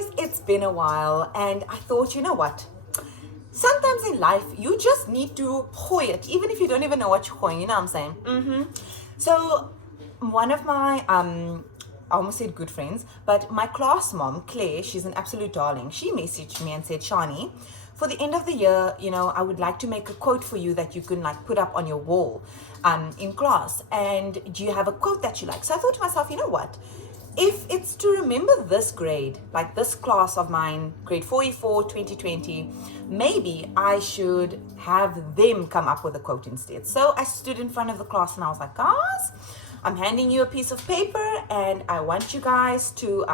guys, it's been a while, and I thought, you know what? Sometimes in life, you just need to hoy it, even if you don't even know what you're hoying, you know what I'm saying? So, one of my, I almost said good friends, but my class mom, Claire, she's an absolute darling. She messaged me and said, Shani, for the end of the year, I would like to make a quote for you that you can like put up on your wall in class. And do you have a quote that you like? So I thought to myself, you know what? If it's to remember this grade, like this class of mine, grade 44, 2020, maybe I should have them come up with a quote instead. So I stood in front of the class and I was like, guys, I'm handing you a piece of paper and I want you guys to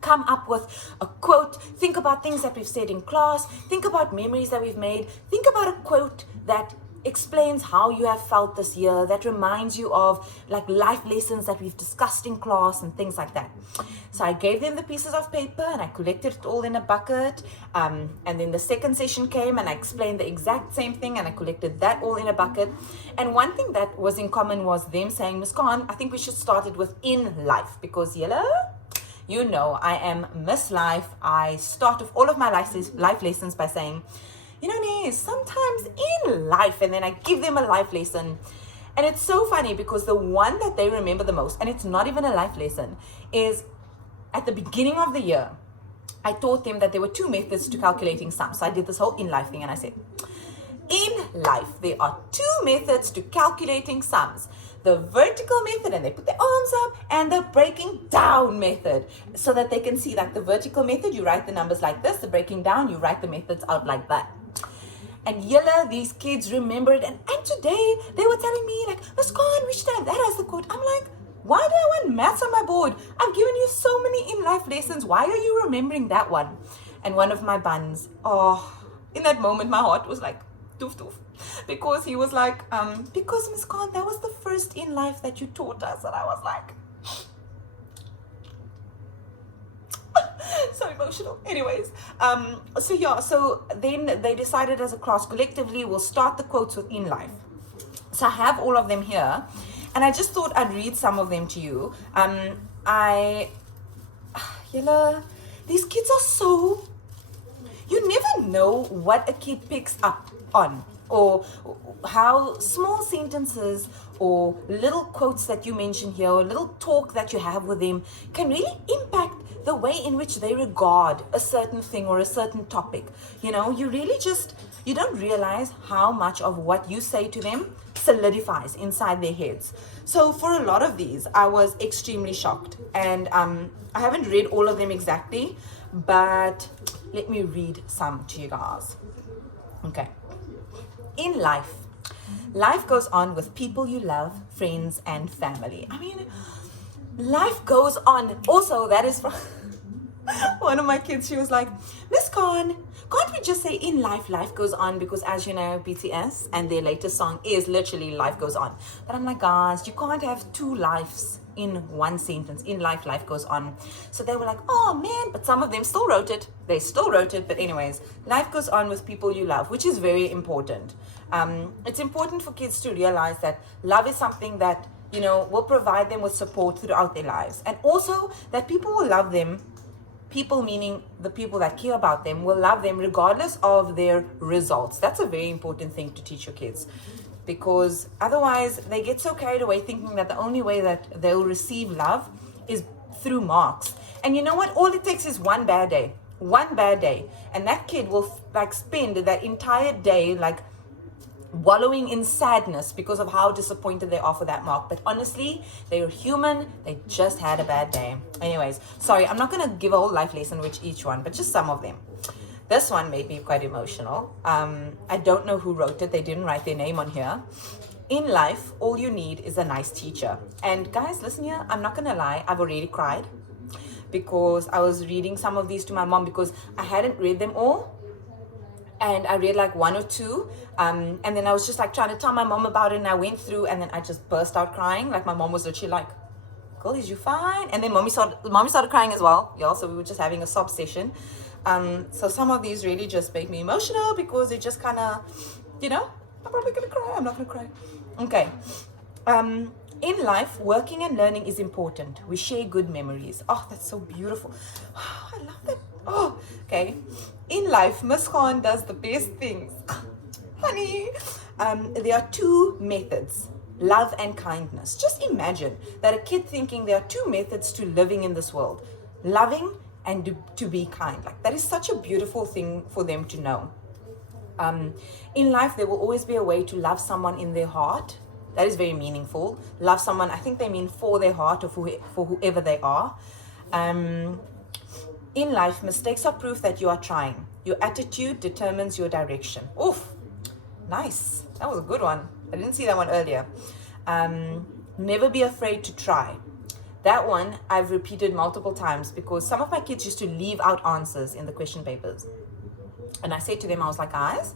come up with a quote. Think about things that we've said in class. Think about memories that we've made. Think about a quote that explains how you have felt this year, that reminds you of like life lessons that we've discussed in class and things like that. So I gave them the pieces of paper and I collected it all in a bucket. And then the second session came and I explained the exact same thing and I collected that all in a bucket. And one thing that was in common was them saying, Miss Khan, I think we should start it with in life, because you know, I am Miss Life. I start off all of my life lessons by saying, sometimes in life, and then I give them a life lesson. And it's so funny because the one that they remember the most, and it's not even a life lesson, is at the beginning of the year, I taught them that there were two methods to calculating sums. So I did this whole in life thing and I said, in life, there are two methods to calculating sums. The vertical method, and they put their arms up, and the breaking down method, so that they can see like the vertical method, you write the numbers like this, the breaking down, you write the methods out like that. And these kids remembered, and today they were telling me like, Miss Khan, we should have that as the quote. I'm like, why do I want maths on my board? I've given you so many in life lessons. Why are you remembering that one? And one of my buns, in that moment, my heart was like, doof doof. Because he was like, because Miss Khan, that was the first in life that you taught us. And I was like, so emotional. Anyways, so then they decided as a class collectively, we'll start the quotes with in life. So I have all of them here, and I just thought I'd read some of them to you. These kids are so, you never know what a kid picks up on, or how small sentences or little quotes that you mention here, or little talk that you have with them can really impact the way in which they regard a certain thing or a certain topic. You don't realize how much of what you say to them solidifies inside their heads. So for a lot of these, I was extremely shocked. And I haven't read all of them exactly, but let me read some to you guys. Okay. In life, life goes on with people you love, friends, and family. I mean, life goes on. Also, that is from one of my kids. She was like, Miss Khan, can't we just say in life, life goes on? Because as you know, BTS and their latest song is literally life goes on. But I'm like, guys, you can't have two lives in one sentence. In life, life goes on. So they were like, oh man, but some of them still wrote it. They still wrote it. But anyways, life goes on with people you love, which is very important. It's important for kids to realize that love is something that, will provide them with support throughout their lives. And also that people will love them. People meaning the people that care about them will love them regardless of their results. That's a very important thing to teach your kids, because otherwise they get so carried away thinking that the only way that they'll receive love is through marks. And you know what? All it takes is one bad day, and that kid will spend that entire day wallowing in sadness because of how disappointed they are for that mark. But honestly, they're human. They just had a bad day. Anyways, sorry, I'm not going to give a whole life lesson with each one, but just some of them. This one made me quite emotional. I don't know who wrote it. They didn't write their name on here. In life, all you need is a nice teacher. And guys, listen here. I'm not going to lie. I've already cried because I was reading some of these to my mom because I hadn't read them all. And I read one or two, and then I was just trying to tell my mom about it, and I went through, and then I just burst out crying. My mom was literally like, girl, is you fine? And then mommy started crying as well, y'all, so we were just having a sob session. So some of these really just make me emotional because it just kind of, I'm probably going to cry. I'm not going to cry. Okay. In life, working and learning is important. We share good memories. Oh, that's so beautiful. I love that. Oh, okay. In life, Miss Khan does the best things. Honey, there are two methods, love and kindness. Just imagine that a kid thinking there are two methods to living in this world, loving and to be kind. Like, that is such a beautiful thing for them to know. In life, there will always be a way to love someone in their heart. That is very meaningful. Love someone, I think they mean for their heart or for whoever they are. In life, mistakes are proof that you are trying. Your attitude determines your direction. Oof, nice. That was a good one. I didn't see that one earlier. Never be afraid to try. That one I've repeated multiple times because some of my kids used to leave out answers in the question papers. And I said to them, I was like, guys,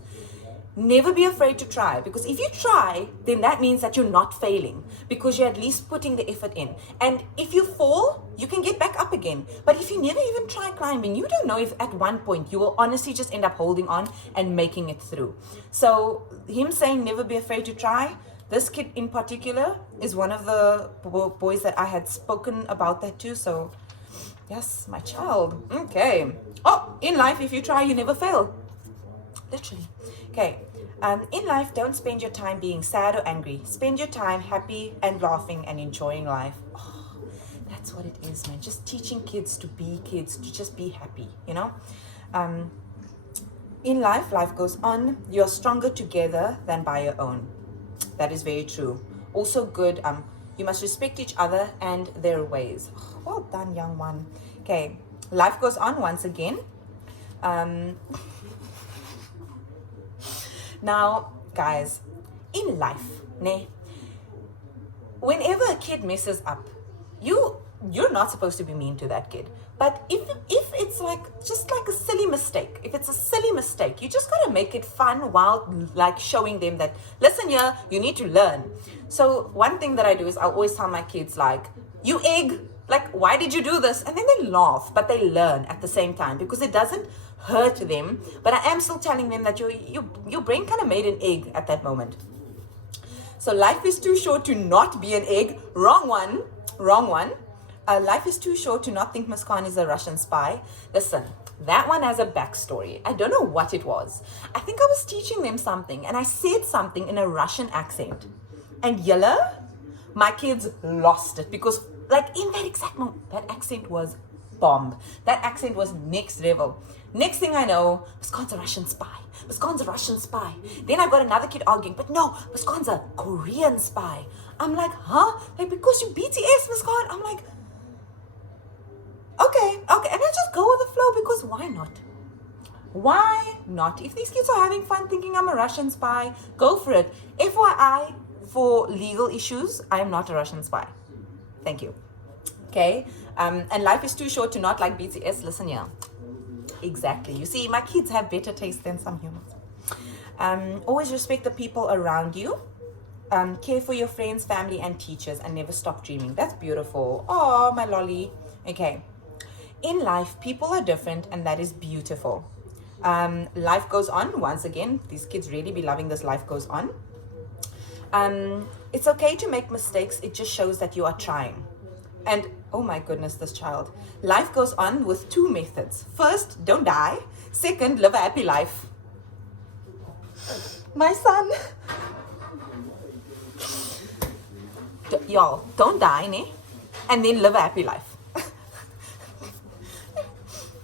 never be afraid to try, because if you try, then that means that you're not failing, because you're at least putting the effort in. And if you fall, you can get back up again. But if you never even try climbing, you don't know if at one point you will honestly just end up holding on and making it through. So him saying never be afraid to try, this kid in particular is one of the boys that I had spoken about that too. So yes, my child. Okay. Oh, in life, if you try, you never fail. Literally. Okay. In life, don't spend your time being sad or angry. Spend your time happy and laughing and enjoying life. Oh, that's what it is, man. Just teaching kids to be kids, to just be happy, you know? In life, life goes on. You're stronger together than by your own. That is very true. Also good, you must respect each other and their ways. Oh, well done, young one. Okay. Life goes on once again. Now, guys, in life, whenever a kid messes up, you're not supposed to be mean to that kid. But if it's like just like a silly mistake, if it's a silly mistake, you just gotta make it fun while like showing them that, listen here, you need to learn. So one thing that I do is I'll always tell my kids, like, you egg, like, why did you do this? And then they laugh, but they learn at the same time, because it doesn't hurt them. But I am still telling them that your brain kind of made an egg at that moment. So life is too short to not be an egg. Wrong one. Life is too short to not think Miss Khan is a Russian spy. Listen, that one has a backstory. I don't know what it was. I think I was teaching them something and I said something in a Russian accent. And my kids lost it, because like in that exact moment, that accent was bomb. That accent was next level. Next thing I know, Miss Khan's a Russian spy. Miss Khan's a Russian spy. Then I got another kid arguing, but no, Miss Khan's a Korean spy. I'm like, huh? Like, because you BTS, Miss Khan? I'm like, okay. And I just go with the flow, because why not? Why not? If these kids are having fun thinking I'm a Russian spy, go for it. FYI, for legal issues, I am not a Russian spy. Thank you. Okay. And life is too short to not like BTS. Listen here. Exactly. You see, my kids have better taste than some humans. Always respect the people around you. Care for your friends, family, and teachers, and never stop dreaming. That's beautiful. Oh, my lolly. Okay. In life, people are different, and that is beautiful. Life goes on. Once again, these kids really be loving this. Life goes on. It's okay to make mistakes. It just shows that you are trying. And oh my goodness, this child. Life goes on with two methods. First, don't die. Second, live a happy life. My son. Y'all, don't die, and then live a happy life.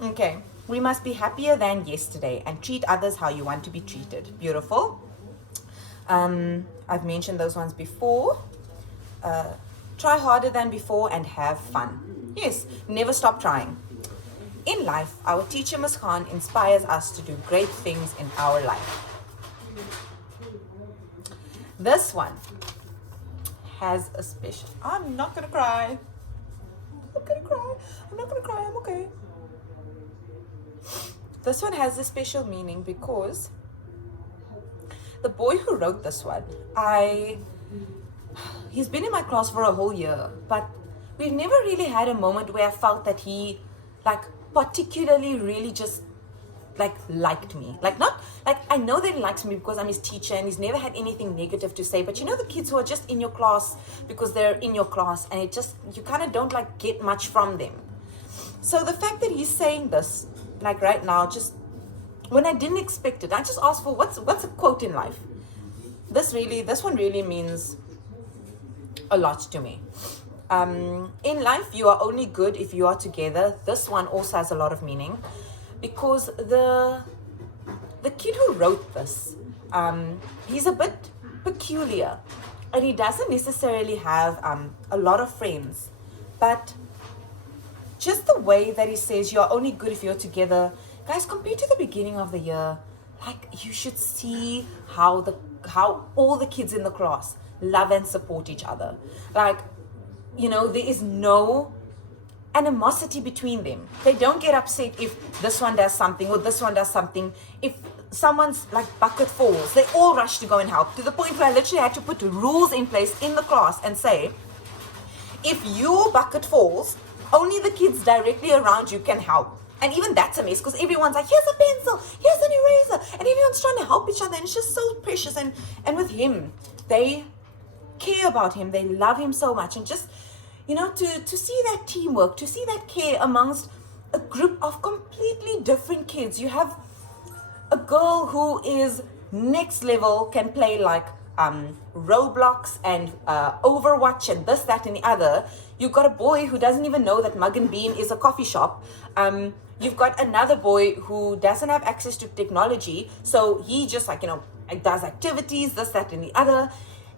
Okay. We must be happier than yesterday and treat others how you want to be treated. Beautiful. I've mentioned those ones before. Try harder than before and have fun. Yes, never stop trying. In life, our teacher Ms. Khan inspires us to do great things in our life. This one has a special... I'm not going to cry. I'm not going to cry. I'm okay. This one has a special meaning because the boy who wrote this one, he's been in my class for a whole year, but we've never really had a moment where I felt that he, like, particularly really just liked me. Like, not like, I know they liked me because I'm his teacher and he's never had anything negative to say, but you know the kids who are just in your class because they're in your class, and it just, you kind of don't like get much from them. So the fact that he's saying this, like right now, just when I didn't expect it, I just asked for what's a quote in life. This one really means a lot to me. In life, you are only good if you are together. This one also has a lot of meaning, because the kid who wrote this, he's a bit peculiar, and he doesn't necessarily have a lot of friends, but just the way that he says you're only good if you're together, guys, compared to the beginning of the year, like, you should see how all the kids in the class love and support each other. Like, you know, there is no animosity between them. They don't get upset if this one does something or this one does something. If someone's like bucket falls, they all rush to go and help, to the point where I literally had to put rules in place in the class and say, if your bucket falls, only the kids directly around you can help. And even that's a mess, because everyone's like, here's a pencil, here's an eraser, and everyone's trying to help each other, and it's just so precious. And with him, they care about him, they love him so much, and just, you know, to see that teamwork, to see that care amongst a group of completely different kids. You have a girl who is next level, can play like Roblox and Overwatch and this, that, and the other. You've got a boy who doesn't even know that Mug and Bean is a coffee shop. You've got another boy who doesn't have access to technology, so he just, like, you know, does activities, this, that, and the other.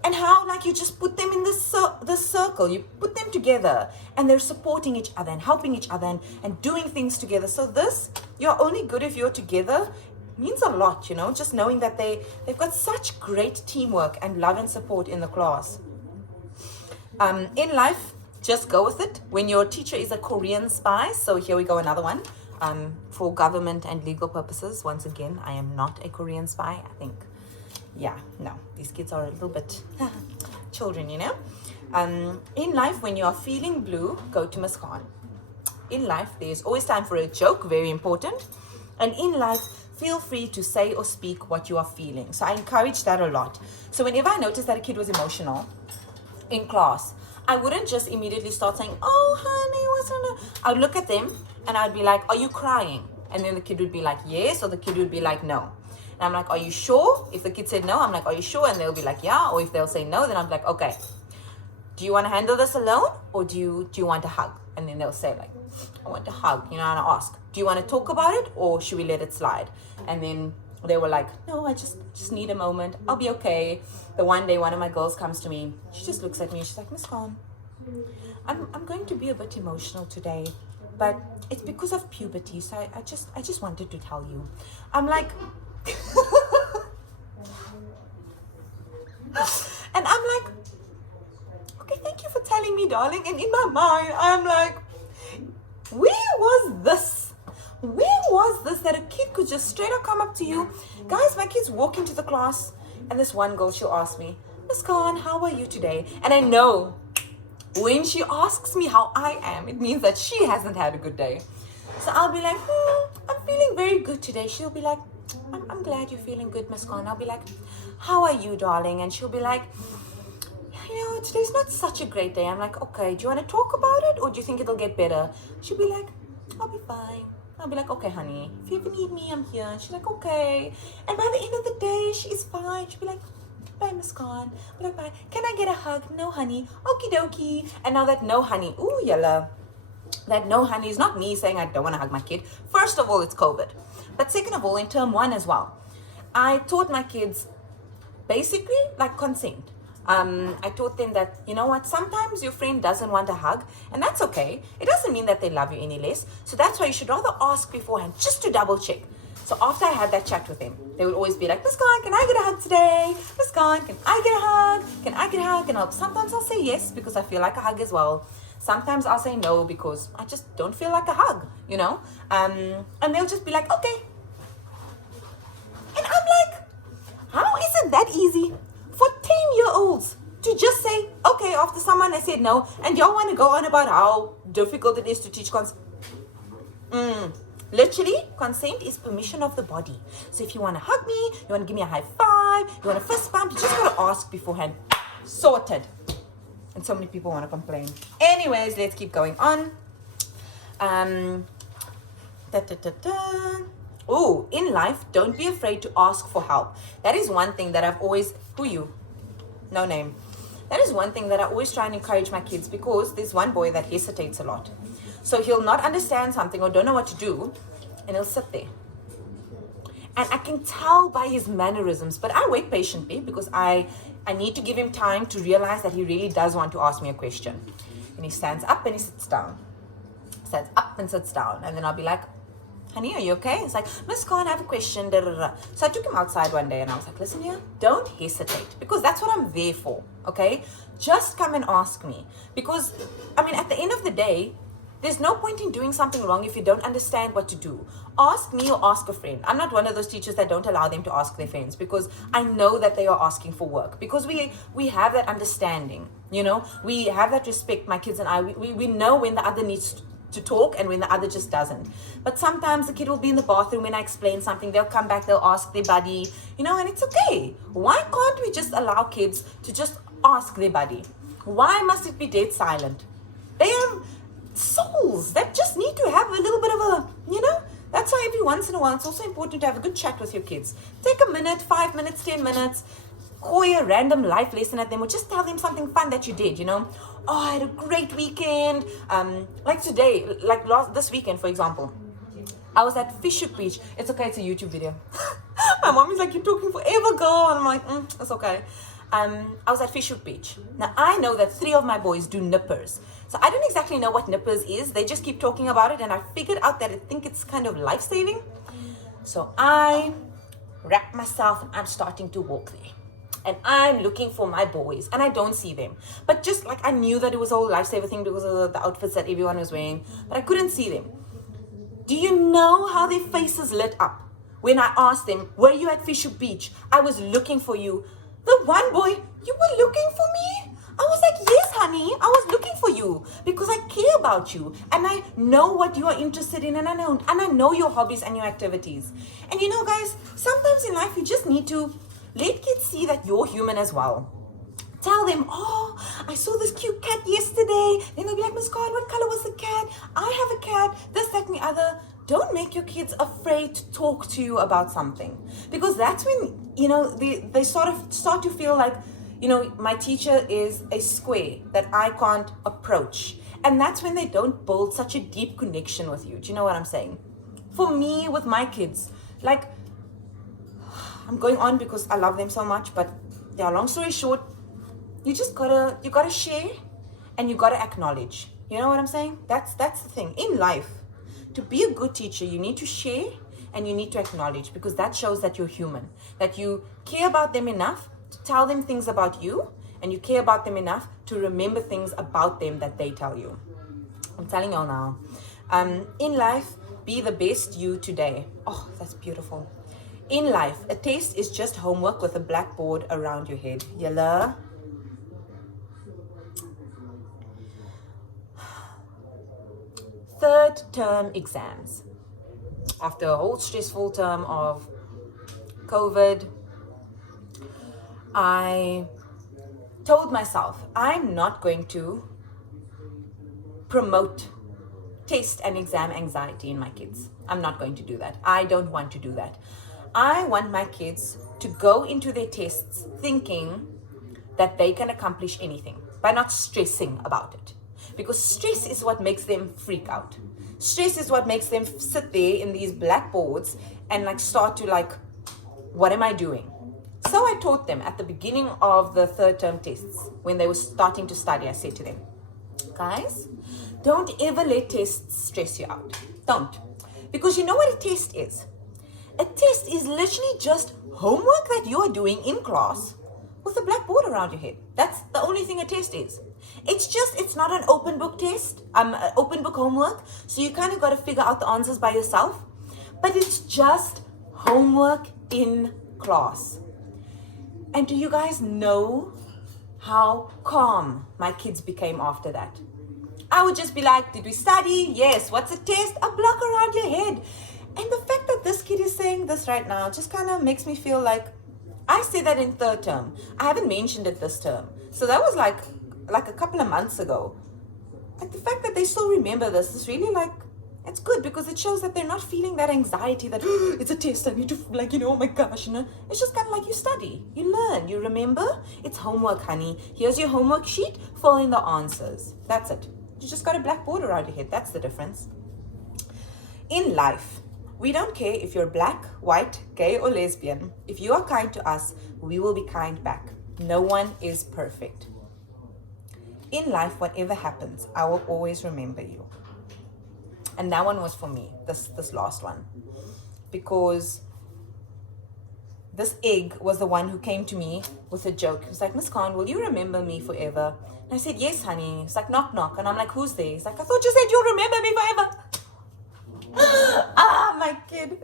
And how, like, you just put them in this circle, you put them together, and they're supporting each other and helping each other and doing things together. So this, you're only good if you're together, means a lot, you know, just knowing that they've got such great teamwork and love and support in the class. In life, just go with it. When your teacher is a Korean spy, so here we go, another one. For government and legal purposes, once again, I am not a Korean spy. I think, yeah, no, these kids are a little bit children, you know. In life, when you are feeling blue, go to Miss Khan. In life, there's always time for a joke, very important. And in life, feel free to say or speak what you are feeling. So I encourage that a lot. So whenever I noticed that a kid was emotional in class, I wouldn't just immediately start saying, oh, honey, what's wrong? I would look at them and I'd be like, are you crying? And then the kid would be like, yes, or the kid would be like, no. And I'm like, are you sure? If the kid said no, I'm like, are you sure? And they'll be like, yeah. Or if they'll say no, then I'm like, okay, do you want to handle this alone, or do you want a hug? And then they'll say like, I want a hug, you know, and I ask, do you want to talk about it, or should we let it slide? And then they were like, no, I just need a moment. I'll be okay. The one day one of my girls comes to me, she just looks at me, she's like, Miss Khan, I'm going to be a bit emotional today, but it's because of puberty, so I just wanted to tell you. I'm like, and I'm like, okay, thank you for telling me, darling. And in my mind, I'm like, where was this? Where was this that a kid could just straight up come up to you? Guys, my kids walk into the class, and this one girl, she'll ask me, Miss Khan, how are you today? And I know when she asks me how I am, it means that she hasn't had a good day. So I'll be like, I'm feeling very good today. She'll be like, I'm glad you're feeling good, Miss Khan. I'll be like, how are you, darling? And she'll be like, you know, today's not such a great day. I'm like, okay, do you want to talk about it, or do you think it'll get better? She'll be like, I'll be fine. I'll be like, okay, honey, if you ever need me, I'm here. And she's like, okay. And by the end of the day, she's fine. She'll be like, bye, Miss Khan. I'll be like, bye. Can I get a hug? No, honey. Okie dokie. And now that no, honey, ooh, yalla. That no, honey is not me saying I don't want to hug my kid. First of all, it's COVID. But second of all, in term 1 as well, I taught my kids basically like consent. I taught them that, you know what, sometimes your friend doesn't want a hug, and that's okay. It doesn't mean that they love you any less. So that's why you should rather ask beforehand, just to double check. So after I had that chat with them, they would always be like, Miss Khan, can I get a hug today? Miss Khan, can I get a hug? Can I get a hug? And sometimes I'll say yes, because I feel like a hug as well. Sometimes I'll say no, because I just don't feel like a hug, you know? And they'll just be like, okay. And I'm like, how is it that easy for 10-year-olds to just say, okay, after someone has said no, and y'all want to go on about how difficult it is to teach Literally, consent is permission of the body. So if you want to hug me, you want to give me a high five, you want a fist bump, you just got to ask beforehand. Sorted. And so many people want to complain. Anyways, let's keep going on. Oh, in life, don't be afraid to ask for help. That is one thing that I've always... Who you? No name. That is one thing that I always try and encourage my kids, because there's one boy that hesitates a lot. So he'll not understand something or don't know what to do, and he'll sit there. And I can tell by his mannerisms, but I wait patiently because I need to give him time to realize that he really does want to ask me a question. And he stands up and he sits down. Stands up and sits down. And then I'll be like, honey, are you okay? It's like, Miss Khan, I have a question. Da, da, da. So I took him outside one day and I was like, listen here, don't hesitate, because that's what I'm there for, okay? Just come and ask me. Because, I mean, at the end of the day, there's no point in doing something wrong if you don't understand what to do. Ask me or ask a friend. I'm not one of those teachers that don't allow them to ask their friends, because I know that they are asking for work, because we have that understanding, you know, we have that respect. My kids and I, we know when the other needs to talk and when the other just doesn't. But sometimes the kid will be in the bathroom when I explain something, they'll come back, they'll ask their buddy, you know, and it's okay. Why can't we just allow kids to just ask their buddy? Why must it be dead silent? They are souls that just need to have a little bit of a, you know, that's why every once in a while it's also important to have a good chat with your kids. Take a minute, 5 minutes, 10 minutes, call a random life lesson at them, or just tell them something fun that you did, you know. Oh, I had a great weekend. Like today, this weekend, for example, I was at Fisher Beach. It's okay, it's a YouTube video. My mom is like, you're talking forever, girl. And I'm like, it's okay. I was at Fisher Beach. Now, I know that 3 of my boys do nippers. So I don't exactly know what nippers is. They just keep talking about it, and I figured out that I think it's kind of life-saving. So I wrap myself, and I'm starting to walk there. And I'm looking for my boys, and I don't see them. But just like I knew that it was a whole lifesaver thing because of the outfits that everyone was wearing, but I couldn't see them. Do you know how their faces lit up when I asked them, were you at Fisher Beach? I was looking for you. The one boy, you were looking for me? I was like, yes, honey, I was looking for you because I care about you and I know what you are interested in, and I know your hobbies and your activities. And you know, guys, sometimes in life you just need to let kids see that you're human as well. Tell them, oh, I saw this cute cat yesterday. Then they'll be like, Miss God, what color was the cat? I have a cat, this, that, and the other. Don't make your kids afraid to talk to you about something, because that's when, you know, they sort of start to feel like, you know, my teacher is a square that I can't approach. And that's when they don't build such a deep connection with you. Do you know what I'm saying? For me, with my kids, like, I'm going on because I love them so much, but yeah, long story short, you gotta share and you gotta acknowledge. You know what I'm saying? That's the thing. In life, to be a good teacher, you need to share and you need to acknowledge, because that shows that you're human, that you care about them enough to tell them things about you, and you care about them enough to remember things about them that they tell you. I'm telling y'all now. In life, be the best you today. Oh, that's beautiful. In life, a test is just homework with a blackboard around your head. Yalla. Third term exams. After a whole stressful term of COVID, I told myself, I'm not going to promote test and exam anxiety in my kids. I'm not going to do that. I don't want to do that. I want my kids to go into their tests thinking that they can accomplish anything by not stressing about it. Because stress is what makes them freak out. Stress is what makes them sit there in these blackboards and like start to like, what am I doing? So I taught them at the beginning of the third term tests, when they were starting to study, I said to them, guys, don't ever let tests stress you out. Don't. Because you know what a test is? A test is literally just homework that you are doing in class with a blackboard around your head. That's the only thing a test is. It's not an open book test, open book homework. So you kind of got to figure out the answers by yourself. But it's just homework in class. And do you guys know how calm my kids became after that? I would just be like, did we study? Yes. What's a test? A block around your head. And the fact that this kid is saying this right now just kind of makes me feel like I said that in third term. I haven't mentioned it this term. So that was like a couple of months ago. Like the fact that they still remember this is really like, it's good because it shows that they're not feeling that anxiety that it's a test, I need to oh my gosh, It's just kind of like you study, you learn, you remember. It's homework, honey. Here's your homework sheet, fill in the answers. That's it. You just got a black border around your head. That's the difference. In life, we don't care if you're black, white, gay, or lesbian. If you are kind to us, we will be kind back. No one is perfect. In life, whatever happens, I will always remember you. And that one was for me, this last one. Because this egg was the one who came to me with a joke. He was like, Miss Khan, will you remember me forever? And I said, yes, honey. It's like, knock, knock. And I'm like, who's there? He's like, I thought you said you'll remember me forever. My kid.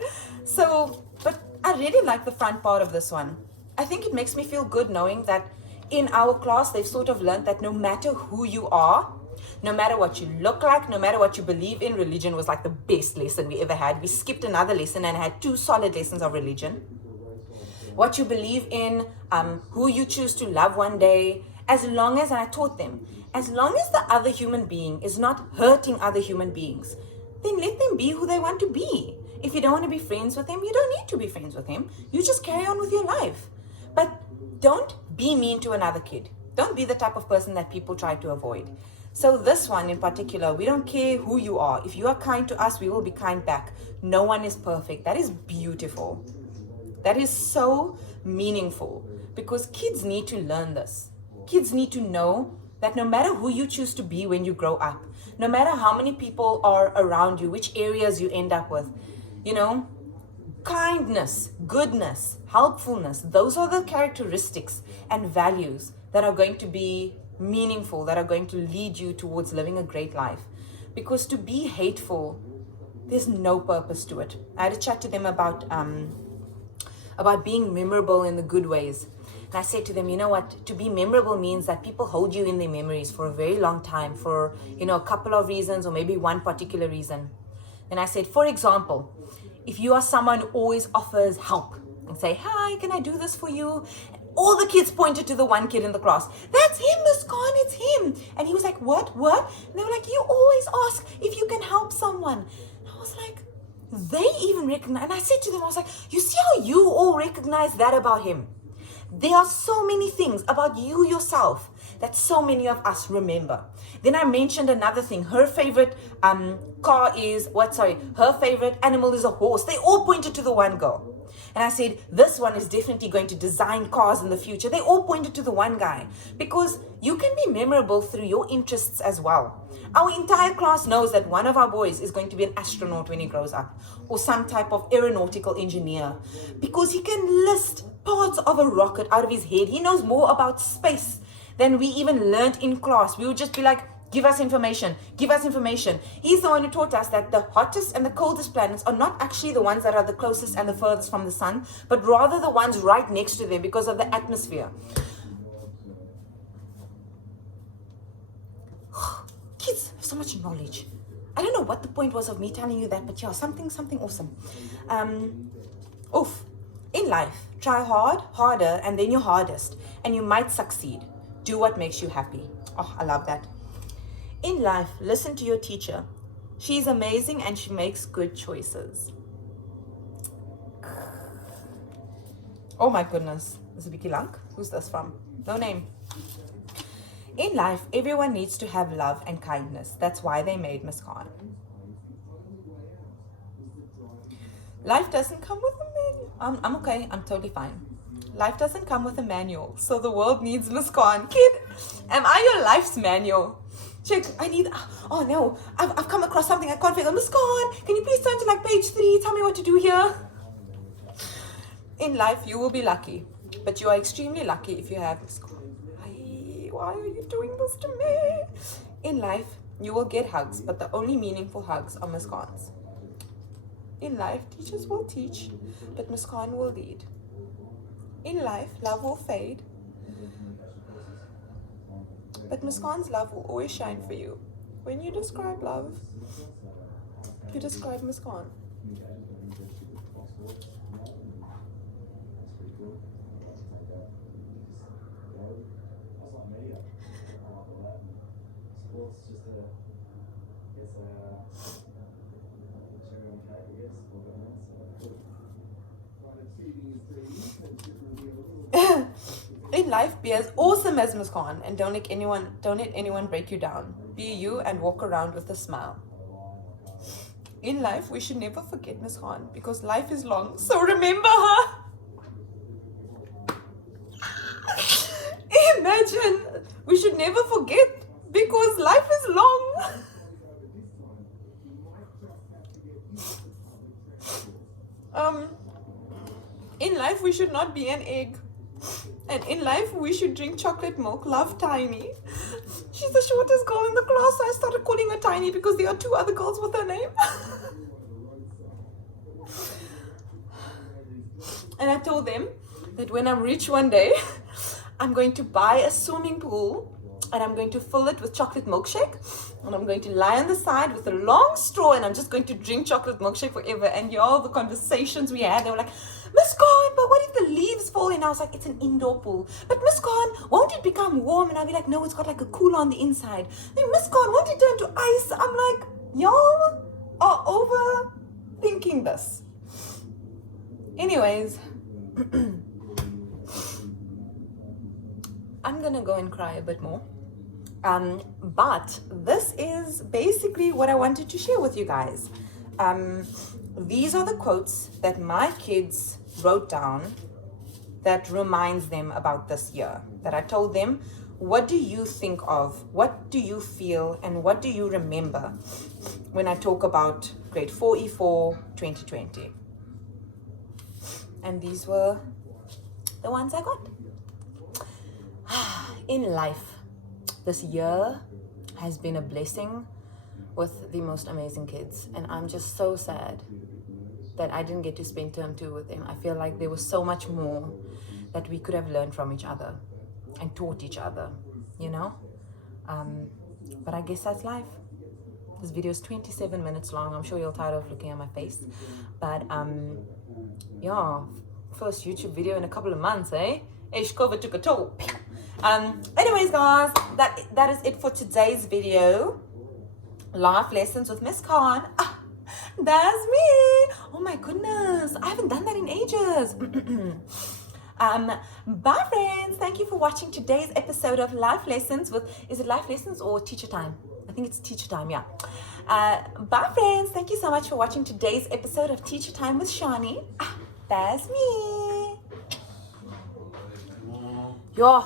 So, but I really like the front part of this one. I think it makes me feel good knowing that in our class, they've sort of learned that no matter who you are, no matter what you look like, no matter what you believe in, religion was like the best lesson we ever had. We skipped another lesson and had 2 solid lessons of religion. What you believe in, who you choose to love one day, as long as, and I taught them, as long as the other human being is not hurting other human beings, then let them be who they want to be. If you don't want to be friends with them, you don't need to be friends with him. You just carry on with your life. But don't be mean to another kid. Don't be the type of person that people try to avoid. So this one in particular, we don't care who you are. If you are kind to us, we will be kind back. No one is perfect. That is beautiful. That is so meaningful because kids need to learn this. Kids need to know that no matter who you choose to be when you grow up, no matter how many people are around you, which areas you end up with, kindness, goodness, helpfulness, those are the characteristics and values that are going to be meaningful, that are going to lead you towards living a great life. Because to be hateful, there's no purpose to it. I had a chat to them about being memorable in the good ways. And I said to them, you know what, to be memorable means that people hold you in their memories for a very long time for, a couple of reasons or maybe one particular reason. And I said, for example, if you are someone who always offers help and say, hi, can I do this for you? All the kids pointed to the one kid in the class. That's him, Miss Khan, it's him. And he was like, what? And they were like, you always ask if you can help someone. And I was like, they even recognize. And I said to them, I was like, you see how you all recognize that about him? There are so many things about you yourself that so many of us remember. Then I mentioned another thing. Her favorite her favorite animal is a horse. They all pointed to the one girl. And I said, this one is definitely going to design cars in the future. They all pointed to the one guy because you can be memorable through your interests as well. Our entire class knows that one of our boys is going to be an astronaut when he grows up or some type of aeronautical engineer because he can list parts of a rocket out of his head. He knows more about space than we even learned in class. We would just be like, give us information, give us information. He's the one who taught us that the hottest and the coldest planets are not actually the ones that are the closest and the furthest from the sun, but rather the ones right next to them because of the atmosphere. Kids have so much knowledge. I don't know what the point was of me telling you that, but yeah, something awesome. In life, try hard, harder, and then your hardest, and you might succeed. Do what makes you happy. Oh, I love that. In life, listen to your teacher. She's amazing and she makes good choices. Oh my goodness. Is it Vicky Lank? Who's this from? No name. In life, everyone needs to have love and kindness. That's why they made Miss Khan. Life doesn't come with a manual. I'm okay. I'm totally fine. Life doesn't come with a manual, so the world needs Miss Khan. Kid, am I your life's manual? Check, oh no, I've come across something I can't figure. Miss Khan, can you please turn to page 3? Tell me what to do here. In life, you will be lucky, but you are extremely lucky if you have Miss Khan. Why are you doing this to me? In life, you will get hugs, but the only meaningful hugs are Miss Khan's. In life, teachers will teach, but Miss Khan will lead. In life, love will fade, but Miss Khan's love will always shine for you. when you describe love, you describe Miss Khan. In life, be as awesome as Miss Khan, and don't let anyone break you down. Be you and walk around with a smile. In life, we should never forget Miss Khan because life is long. So remember her. Imagine, we should never forget because life is long. In life, we should not be an egg. And in life, we should drink chocolate milk. Love Tiny. She's the shortest girl in the class, so I started calling her Tiny because there are 2 other girls with her name. And I told them that when I'm rich one day, I'm going to buy a swimming pool and I'm going to fill it with chocolate milkshake. And I'm going to lie on the side with a long straw and I'm just going to drink chocolate milkshake forever. And y'all, the conversations we had, they were like, Miss Khan, but what if the leaves fall? And I was like, it's an indoor pool. But Miss Khan, won't it become warm? And I'll be like, no, it's got like a cooler on the inside. Then Miss Khan, won't it turn to ice? I'm like, y'all are overthinking this. Anyways, I'm gonna go and cry a bit more. But this is basically what I wanted to share with you guys. These are the quotes that my kids wrote down that reminds them about this year. That I told them, what do you think of? What do you feel? And what do you remember when I talk about grade 4E4 2020? And these were the ones I got. In life, this year has been a blessing with the most amazing kids. And I'm just so sad that I didn't get to spend term 2 with them. I feel like there was so much more that we could have learned from each other and taught each other, you know? But I guess that's life. This video is 27 minutes long. I'm sure you're tired of looking at my face. But yeah, first YouTube video in a couple of months, eh? COVID took a toll. Anyways, guys, that is it for today's video. Life lessons with Miss Khan. That's me. Oh my goodness, I haven't done that in ages. Bye friends, thank you for watching today's episode of Life Lessons with, is it Life Lessons or Teacher Time? I think it's Teacher Time, yeah. Bye friends, thank you so much for watching today's episode of Teacher Time with Shani. That's me. Yo.